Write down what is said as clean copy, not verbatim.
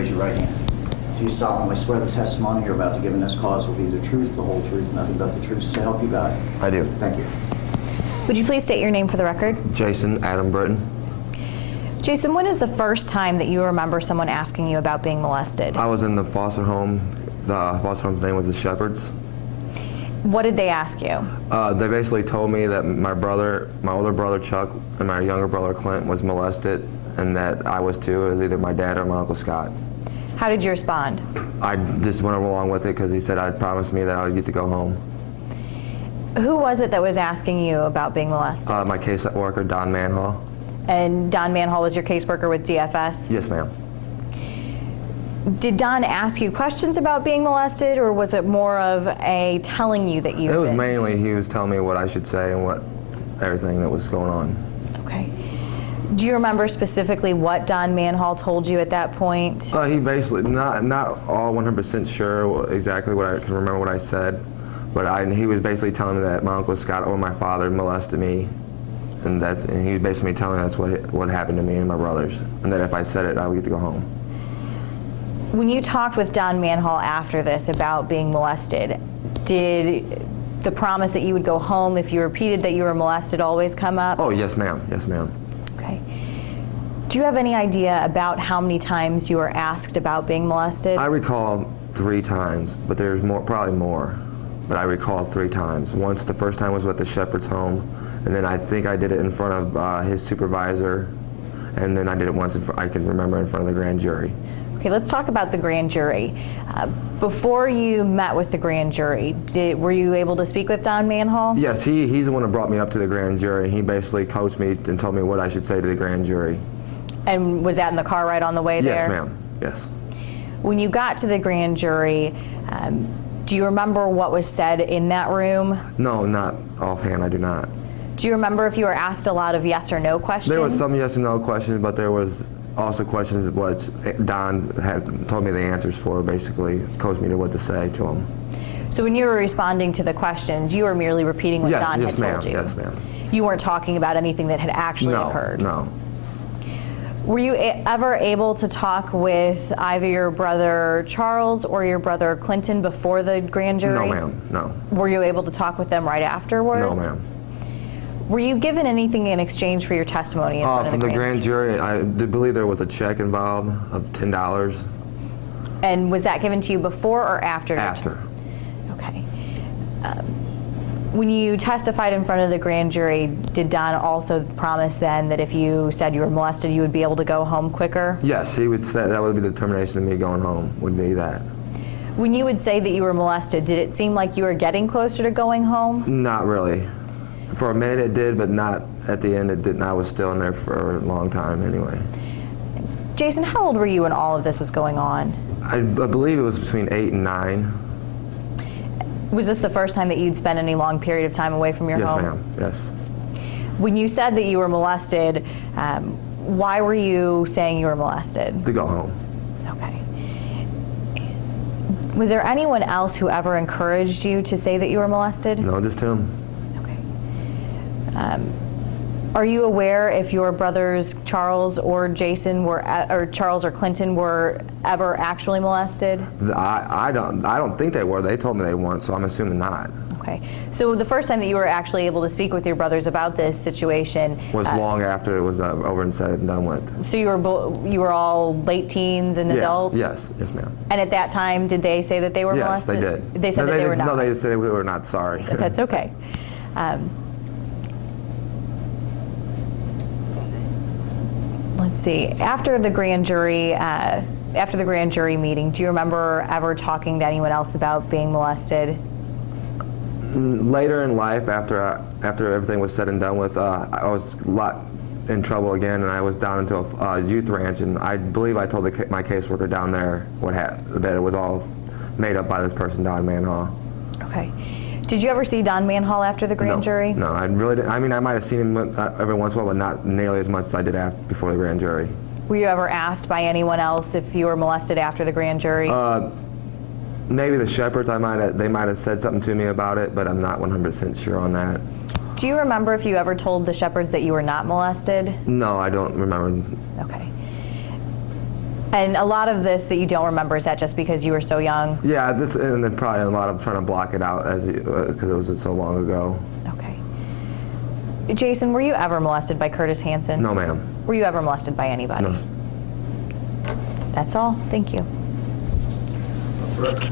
raise your right hand. Do you solemnly swear the testimony you're about to give in this cause will be the truth, the whole truth, nothing but the truth, so help you God? I do. Thank you. Would you please state your name for the record? Jason Adam Britton. Jason, when is the first time that you remember someone asking you about being molested? I was in the foster home. The foster home's name was the Shepherds. What did they ask you? They basically told me that my older brother Chuck, and my younger brother Clint was molested, and that I was too. It was either my dad or my Uncle Scott. How did you respond? I just went along with it because he said I'd promised me that I would get to go home. Who was it that was asking you about being molested? My case worker, Don Manhall. And Don Manhall was your caseworker with DFS? Yes, ma'am. Did Don ask you questions about being molested, or was it more of a telling you that you It was been? mainly he was telling me what I should say and what everything that was going on. Okay. Do you remember specifically what Don Manhall told you at that point? He basically, not all 100% sure exactly what I can remember what I said, but he was basically telling me that my Uncle Scott or my father molested me, and he was basically telling me that's what happened to me and my brothers, and that if I said it, I would get to go home. When you talked with Don Manhall after this about being molested, did the promise that you would go home if you repeated that you were molested always come up? Oh, yes, ma'am. Yes, ma'am. Okay. Do you have any idea about how many times you were asked about being molested? I recall 3 times, but there's probably more. But I recall 3 times. Once, the first time was at the Shepherd's home, and then I think I did it in front of his supervisor, and then I did it once, I can remember, in front of the grand jury. Okay, let's talk about the grand jury. Before you met with the grand jury, were you able to speak with Don Manhall? Yes, he's the one that brought me up to the grand jury. He basically coached me and told me what I should say to the grand jury. And was that in the car ride on the way there? Yes, ma'am. Yes. When you got to the grand jury, do you remember what was said in that room? No, not offhand, I do not. Do you remember if you were asked a lot of yes or no questions? There was some yes and no questions, but there was also questions what Don had told me the answers for, basically coached me to what to say to him. So when you were responding to the questions, you were merely repeating what Don had told you? Yes, ma'am. You weren't talking about anything that had actually occurred? No. Were you ever able to talk with either your brother Charles or your brother Clinton before the grand jury? No, ma'am, no. Were you able to talk with them right afterwards? No, ma'am. Were you given anything in exchange for your testimony in front of From the the grand jury, I do believe there was a check involved of $10. And was that given to you before or after? After. Okay. When you testified in front of the grand jury, did Don also promise then that if you said you were molested, you would be able to go home quicker? Yes, he would say that would be the determination of me going home, would be that. When you would say that you were molested, did it seem like you were getting closer to going home? Not really. For a minute it did, but not at the end it didn't. I was still in there for a long time anyway. Jason, how old were you when all of this was going on? I believe it was between 8 and 9. Was this the first time that you'd spent any long period of time away from your home? Yes, ma'am. Yes. When you said that you were molested, why were you saying you were molested? To go home. Okay. Was there anyone else who ever encouraged you to say that you were molested? No, just him. Okay. Are you aware if your brothers Charles or Jason were, or Charles or Clinton were ever actually molested? I don't think they were. They told me they weren't, so I'm assuming not. Okay. So the first time that you were actually able to speak with your brothers about this situation Was long after it was over and said and done with. So you were all late teens and adults? Yes, yes, ma'am. And at that time, did they say that they were Yes, molested? they did. They said that they were not? No, they said we were not sorry. That's okay. Let's see. After the grand jury meeting, do you remember ever talking to anyone else about being molested? Later in life, after everything was said and done with, I was a lot in trouble again, and I was down into a youth ranch, and I believe I told my caseworker down there that it was all made up by this person, Don Manhall. Okay. Did you ever see Don Manhall after the grand jury? No, I really didn't. I mean, I might have seen him every once in a while, but not nearly as much as I did before the grand jury. Were you ever asked by anyone else if you were molested after the grand jury? Maybe the Shepherds, they might have said something to me about it, but I'm not 100% sure on that. Do you remember if you ever told the Shepherds that you were not molested? No, I don't remember. Okay. And a lot of this that you don't remember, is that just because you were so young? Yeah, this, and then probably a lot of trying to block it out as because it was so long ago. Okay. Jason, were you ever molested by Curtis Hanson? No, ma'am. Were you ever molested by anybody? No. That's all. Thank you. Correct.